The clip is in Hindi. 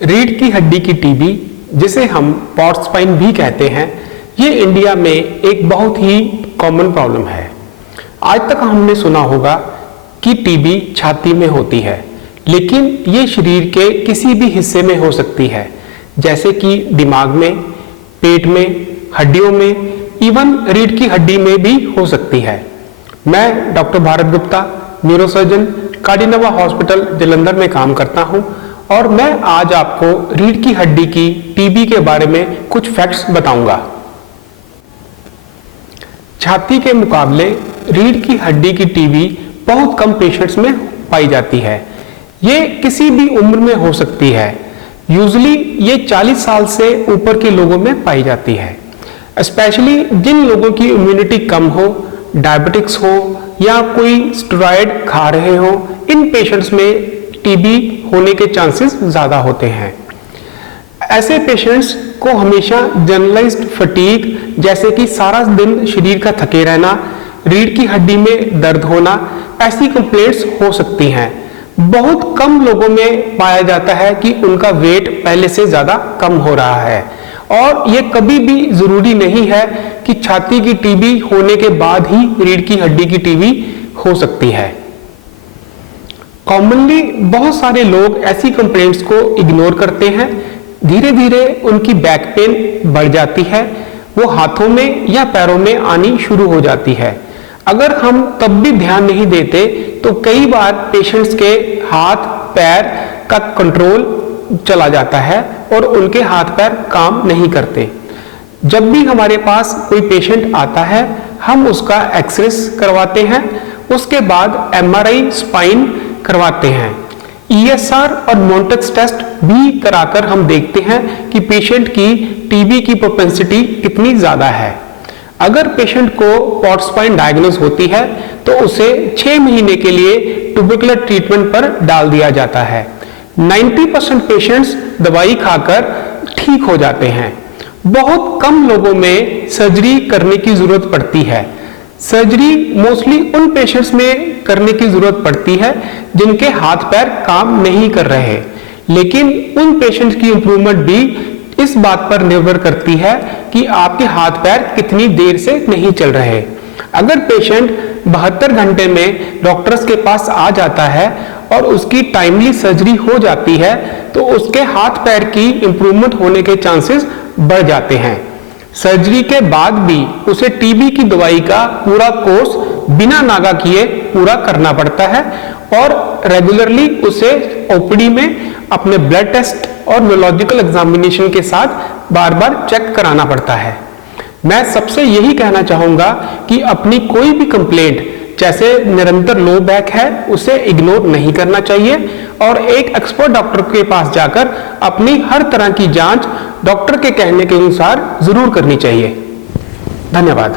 रीढ़ की हड्डी की टीबी, जिसे हम पॉट्स स्पाइन भी कहते हैं, ये इंडिया में एक बहुत ही कॉमन प्रॉब्लम है। आज तक हमने सुना होगा कि टीबी छाती में होती है, लेकिन ये शरीर के किसी भी हिस्से में हो सकती है, जैसे कि दिमाग में, पेट में, हड्डियों में, इवन रीढ़ की हड्डी में भी हो सकती है। मैं doctor Bharat Gupta, neurosurgeon, Cardinova hospital Jalandhar में काम करता हूं और मैं आज आपको रीढ़ की हड्डी की टीबी के बारे में कुछ फैक्ट्स बताऊंगा। छाती के मुकाबले रीढ़ की हड्डी की टीबी बहुत कम पेशेंट्स में पाई जाती है। ये किसी भी उम्र में हो सकती है। यूजुअली ये 40 साल से ऊपर के लोगों में पाई जाती है। स्पेशली जिन लोगों की इम्यूनिटी कम हो, डायबिटिक्स हो या कोई स्टेरॉयड खा रहे हो, इन पेशेंट्स में टीबी होने के चांसेस ज़्यादा होते हैं। ऐसे पेशेंट्स को हमेशा जनरलाइज्ड फटीग, जैसे कि सारा दिन शरीर का थके रहना, रीढ़ की हड्डी में दर्द होना, ऐसी कंप्लेंट्स हो सकती हैं। बहुत कम लोगों में पाया जाता है कि उनका वेट पहले से ज़्यादा कम हो रहा है, और ये कभी भी ज़रूरी नहीं है कि छाती की टीबी होने के बाद ही रीढ़ की हड्डी की टीबी हो सकती है। कॉमनली बहुत सारे लोग ऐसी कंप्लेंट्स को इग्नोर करते हैं। धीरे धीरे उनकी बैक पेन बढ़ जाती है, वो हाथों में या पैरों में आनी शुरू हो जाती है। अगर हम तब भी ध्यान नहीं देते तो कई बार पेशेंट्स के हाथ पैर का कंट्रोल चला जाता है और उनके हाथ पैर काम नहीं करते। जब भी हमारे पास कोई पेशेंट आता है, हम उसका एक्सरे करवाते हैं, उसके बाद एमआरआई स्पाइन करवाते हैं। ईएसआर और मोंटेक्स टेस्ट भी कराकर हम देखते हैं कि पेशेंट की टीबी की प्रोपेंसिटी कितनी ज़्यादा है। अगर पेशेंट को पॉट्स स्पाइन डायग्नोज होती है तो उसे 6 महीने के लिए ट्यूबरकुलर ट्रीटमेंट पर डाल दिया जाता है। 90% पेशेंट्स दवाई खाकर ठीक हो जाते हैं। बहुत कम लोगों में सर्जरी करने की जरूरत पड़ती है। सर्जरी मोस्टली उन पेशेंट्स में करने की जरूरत पड़ती है जिनके हाथ पैर काम नहीं कर रहे, लेकिन उन पेशेंट्स की इंप्रूवमेंट भी इस बात पर निर्भर करती है कि आपके हाथ पैर कितनी देर से नहीं चल रहे। अगर पेशेंट 72 घंटे में डॉक्टर्स के पास आ जाता है और उसकी टाइमली सर्जरी हो जाती है तो उसके हाथ पैर की इंप्रूवमेंट होने के चांसेस बढ़ जाते हैं। सर्जरी के बाद भी उसे टीबी की दवाई का पूरा कोर्स बिना नागा किए पूरा करना पड़ता है और रेगुलरली उसे ओपीडी में अपने ब्लड टेस्ट और न्यूरोलॉजिकल एग्जामिनेशन के साथ बार बार चेक कराना पड़ता है। मैं सबसे यही कहना चाहूँगा कि अपनी कोई भी कंप्लेंट, जैसे निरंतर लो बैक है, उसे इग्नोर नहीं करना चाहिए और एक एक्सपर्ट डॉक्टर के पास जाकर अपनी हर तरह की जांच डॉक्टर के कहने के अनुसार जरूर करनी चाहिए। धन्यवाद।